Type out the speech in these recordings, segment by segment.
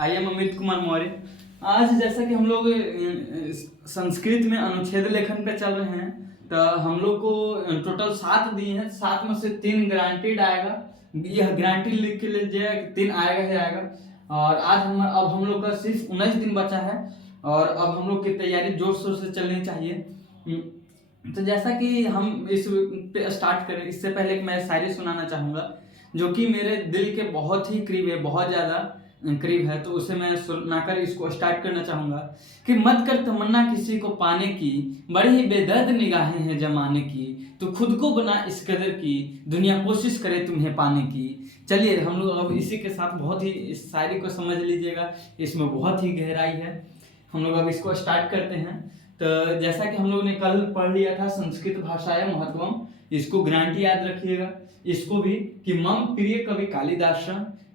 I am Amit Kumar Maurya. आज जैसा कि हम लोग संस्कृत में अनुच्छेद लेखन पे चल रहे हैं, तो हम लोग को टोटल 7 दिए हैं। 7 में से 3 ग्रांटेड आएगा, यह ग्रांटेड लिख के लीजिएगा, 3 आएगा ही आएगा। और आज अब हम लोग का सिर्फ 19 दिन बचा है और अब हम लोग की तैयारी जोर शोर से चलनी चाहिए। तो जैसा कि हम इस पे स्टार्ट करें, इससे पहले कि मैं शायरी सुनाना चाहूँगा जो कि मेरे दिल के बहुत ही करीब है, बहुत ज़्यादा करीब है, तो उसे मैं सुनाकर इसको स्टार्ट करना चाहूँगा कि मत कर तमन्ना किसी को पाने की, बड़ी ही बेदर्द निगाहें हैं जमाने की, तो खुद को बना इस कदर की, दुनिया कोशिश करे तुम्हें पाने की। चलिए हम लोग अब इसी के साथ बहुत ही इस शायरी को समझ लीजिएगा, इसमें बहुत ही गहराई है। हम लोग अब इसको स्टार्ट करते हैं। तो जैसा कि हम लोग ने कल पढ़ लिया था संस्कृत भाषाया महत्वम, इसको ग्रांटी याद रखिएगा। इसको भी कि मम प्रिय कवि कालिदास,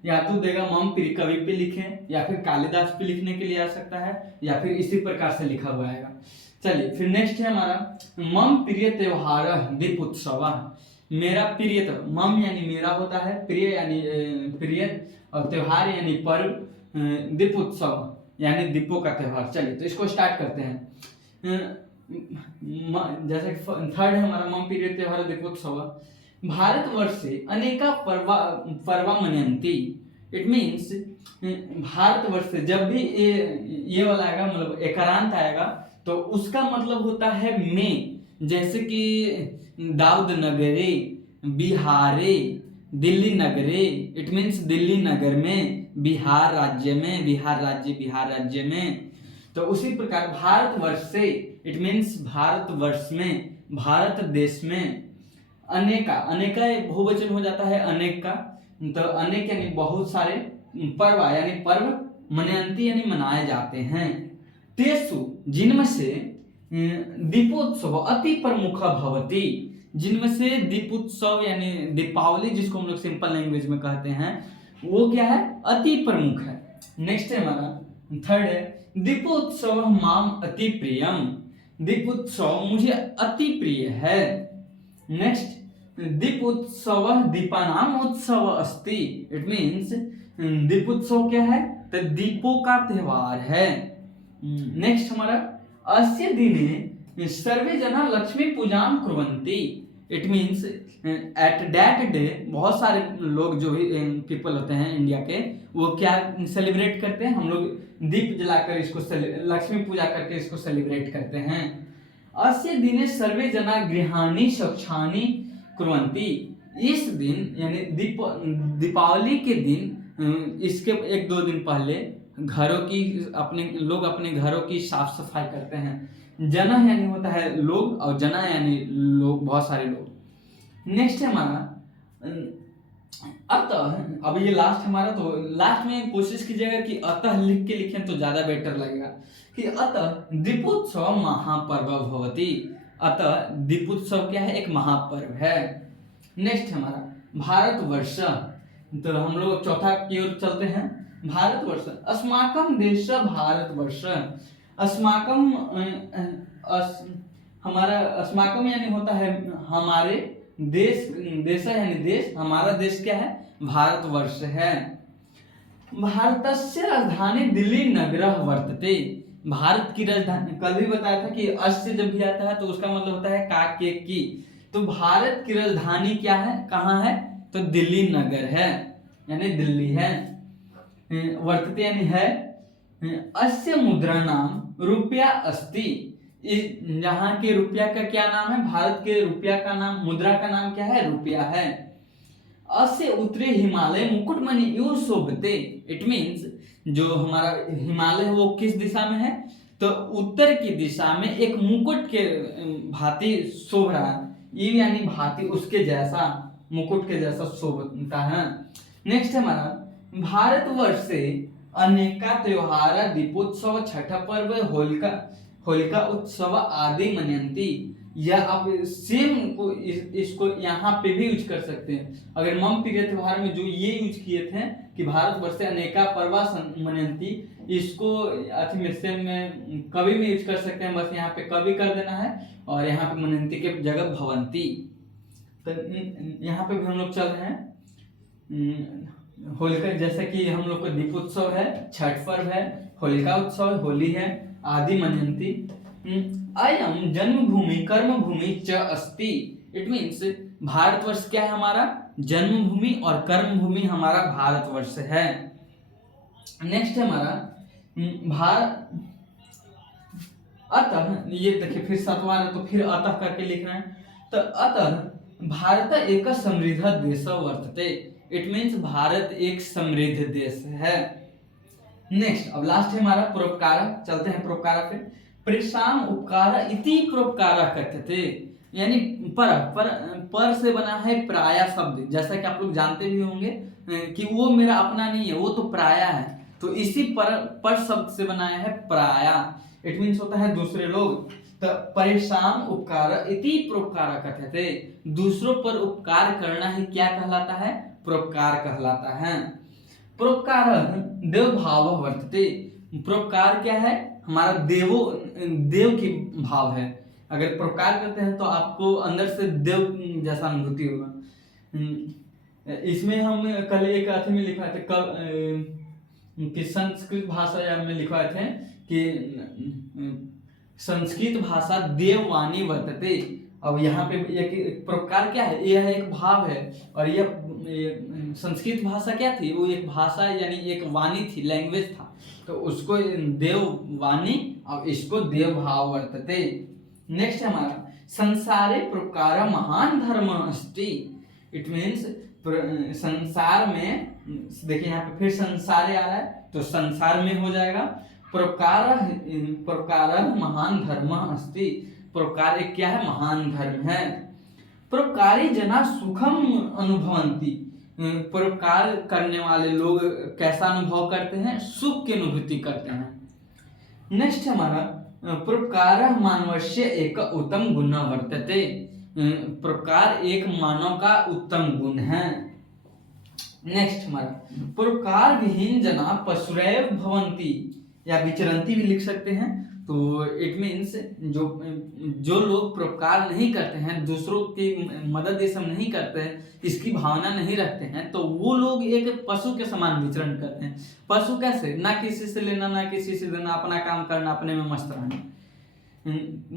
या तो देगा मम प्रिय कवि पे लिखें या फिर कालिदास पे लिखने के लिए आ सकता है, या फिर इसी प्रकार से लिखा हुआ आएगा। चलिए फिर नेक्स्ट है हमारा मम प्रिय त्योहार दीप उत्सव। मेरा प्रिय, तो मम यानी मेरा होता है, प्रिय यानी प्रिय, और त्योहार यानी पर्व, दीप उत्सव यानी दीपों का त्योहार। चलिए तो इसको स्टार्ट करते हैं। जैसे थर्ड है हमारा मम प्रिय त्योहार दीपोत्सव। भारतवर्ष से अनेका पर्वा मनयंती। इट मीन्स भारतवर्ष से जब भी ये वाला आएगा, मतलब एकारांत आएगा, तो उसका मतलब होता है में। जैसे कि दाऊद नगरे, बिहारे, दिल्ली नगरे, इट मीन्स दिल्ली नगर में, बिहार राज्य में, बिहार राज्य में। तो उसी प्रकार भारतवर्ष से इट मीन्स भारतवर्ष में, भारत देश में। अनेका, अनेका बहुवचन हो जाता है अनेक का, तो अनेक यानी बहुत सारे, पर्व यानी पर्व, मनयंती यानी मनाए जाते हैं। तेसु जिनमें से दीपोत्सव अति प्रमुख भवति, जिनमें से दीपोत्सव यानी दीपावली जिसको हम लोग सिंपल लैंग्वेज में कहते हैं, वो क्या है, अति प्रमुख है। नेक्स्ट है हमारा थर्ड है दीपोत्सव माम अति प्रियम। दीपोत्सव मुझे अति प्रिय है। नेक्स्ट दीपोत्सव दीपानाम उत्सव अस्ति। इट मीन्स दीपोत्सव क्या है, तो दीपों का त्योहार है। नेक्स्ट हमारा अस्य दिने सर्वे जना लक्ष्मी पूजाम कुर्वन्ति। It means at that day बहुत सारे लोग जो भी पीपल होते हैं इंडिया के, वो क्या सेलिब्रेट करते हैं, हम लोग दीप जलाकर इसको लक्ष्मी पूजा करके इसको सेलिब्रेट करते हैं। अस्य दिने सर्वे जना गृहाणि शौचानि कुर्वन्ति। इस दिन यानी दीपावली के दिन, इसके 1-2 दिन पहले घरों की अपने घरों की साफ सफाई करते हैं। जना यानी होता है लोग, और जना यानी लोग, बहुत सारे लोग। नेक्स्ट है हमारा अतः। अब ये लास्ट हमारा, तो लास्ट में कोशिश कीजिएगा कि अतः लिख के लिखें तो ज्यादा बेटर लगेगा कि अतः दीपोत्सव महापर्व भवति। अतः दीपोत्सव क्या है, एक महापर्व है। नेक्स्ट हमारा भारतवर्ष, तो हम लोग चौथा की ओर चलते हैं। भारतवर्ष अस्माकं देश भारतवर्ष। अस्माकं हमारा अस्माकं यानी होता है हमारे, देश, देश यानी देश, हमारा देश क्या है, भारतवर्ष है। भारतस्य राजधानी दिल्ली नगरः वर्तते। भारत की राजधानी, कल भी बताया था कि अश से जब भी आता है तो उसका मतलब होता है का के की। तो भारत की राजधानी क्या है, कहाँ है, तो दिल्ली नगर है, यानी दिल्ली है। वर्तते यानी है। अस्य मुद्रा नाम रुपया अस्ति। यहाँ के रुपया का क्या नाम है, भारत के रुपया का नाम, मुद्रा का नाम क्या है, रुपया है। अस्य उत्तरे हिमालय मुकुटमणि इव शोभते। इट मीन्स जो हमारा हिमालय है वो किस दिशा में है, तो उत्तर की दिशा में एक मुकुट के भांति शोभ रहा है। इव यानी भांति, उसके जैसा, मुकुट के जैसा शोभता है। नेक्स्ट है हमारा भारतवर्ष से अनेका त्योहार दीपोत्सव, छठ पर्व, होलिका उत्सव आदि मनयंती। या आप सेम को इसको यहाँ पे भी यूज कर सकते हैं। अगर मम प्रिय त्योहार में जो ये यूज किए थे कि भारतवर्ष से अनेका पर्वा मनयंती, इसको सेम में कवि में यूज कर सकते हैं। बस यहाँ पे कवि कर देना है और यहाँ पे मनयंती के जगह भवंती। तो यहाँ पे भी हम लोग चल रहे हैं होलिका, जैसे कि हम लोग को दीपोत्सव है, छठ पर्व है, होलिका उत्सव, होली है, आदि मनयंती। अयम जन्मभूमि कर्मभूमि च अस्ति। इट मीन्स भारतवर्ष क्या है हमारा, जन्मभूमि और कर्मभूमि हमारा भारतवर्ष है। नेक्स्ट है हमारा भारत, अतः ये देखिए फिर सतवार है तो फिर अतः करके लिखना है। तो अतः भारत एक समृद्ध देश वर्तते। इट मीन्स भारत एक समृद्ध देश है। नेक्स्ट अब लास्ट है हमारा परोपकार। चलते हैं परोपकार पे। परिश्राम उपकार इति परोपकार कथ्यते, यानी पर से बना है प्राया शब्द। जैसा कि आप लोग जानते भी होंगे कि वो मेरा अपना नहीं है, वो तो प्राया है, तो इसी पर शब्द से बनाया है प्राया। इट मीन्स होता है दूसरे लोग। तो परिश्राम उपकार इति परोपकार कथ्यते, दूसरों पर उपकार करना ही क्या कहलाता है, परोपकार कहलाता है। परोपकार देव भाव वर्तते। परोपकार क्या है, हमारा देव की भाव है। अगर परोपकार करते हैं तो आपको अंदर से देव जैसा अनुभूति होगा। इसमें हम कल एक अथी में लिखा थे कि संस्कृत भाषा में लिखा थे कि संस्कृत भाषा देववाणी वर्तते। अब यहाँ पे एक परोपकार क्या है, यह एक भाव है, और यह संस्कृत भाषा क्या थी, वो एक भाषा यानी एक वाणी थी, लैंग्वेज था, तो उसको देववाणी और इसको देव भाव वर्तते। नेक्स्ट है हमारा संसारे परोपकार महान धर्म अस्ति। इट मीन्स संसार में, देखिए यहाँ पे फिर संसारे आ रहा है तो संसार में हो जाएगा। परोपकार महान धर्म अस्ति। परोपकार एक क्या है, महान धर्म है। परोपकारी जना सुखम अनुभवन्ति। परोपकार करने वाले लोग कैसा अनुभव करते हैं, सुख की अनुभूति करते हैं। नेक्स्ट हमारा परोपकार मानवस्य एक उत्तम गुण वर्तते। परोपकार एक मानव का उत्तम गुण है। नेक्स्ट हमारा परोपकार विहीन जना पशुरैव भवन्ति, या विचरंती भी लिख सकते हैं। तो इट मीन्स जो लोग परोपकार नहीं करते हैं, दूसरों की मदद ये सब नहीं करते हैं, इसकी भावना नहीं रखते हैं, तो वो लोग एक पशु के समान विचरण करते हैं। पशु कैसे, ना किसी से लेना ना किसी से देना, अपना काम करना, अपने में मस्त रहना।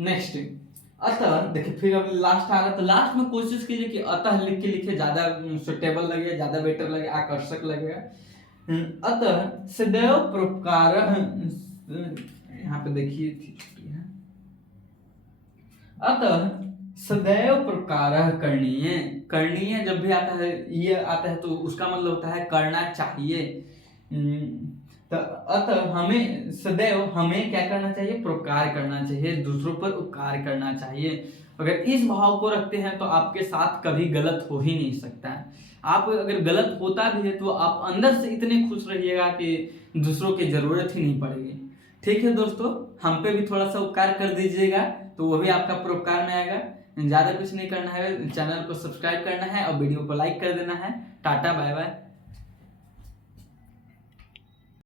नेक्स्ट अतः देखिए फिर अब लास्ट आ रहा, तो लास्ट में कोशिश कीजिए कि अतः लिख के लिखे, ज्यादा सुटेबल लगेगा, ज्यादा बेटर लगेगा, आकर्षक लगेगा। अतः सदैव परोपकार, यहाँ पे देखिए छुट्टी है। अतः सदैव परोपकार करणीय जब भी आता है, ये आता है तो उसका मतलब होता है करना चाहिए। तो अतः हमें सदैव हमें क्या करना चाहिए, परोपकार करना चाहिए, दूसरों पर उपकार करना चाहिए। अगर इस भाव को रखते हैं तो आपके साथ कभी गलत हो ही नहीं सकता है। आप अगर गलत होता भी है तो आप अंदर से इतने खुश रहिएगा कि दूसरों की जरूरत ही नहीं पड़ेगी। ठीक है दोस्तों, हम पे भी थोड़ा सा उपकार कर दीजिएगा तो वो भी आपका परोपकार में आएगा। ज़्यादा कुछ नहीं करना है, चैनल को सब्सक्राइब करना है और वीडियो को लाइक कर देना है। Tata bye bye.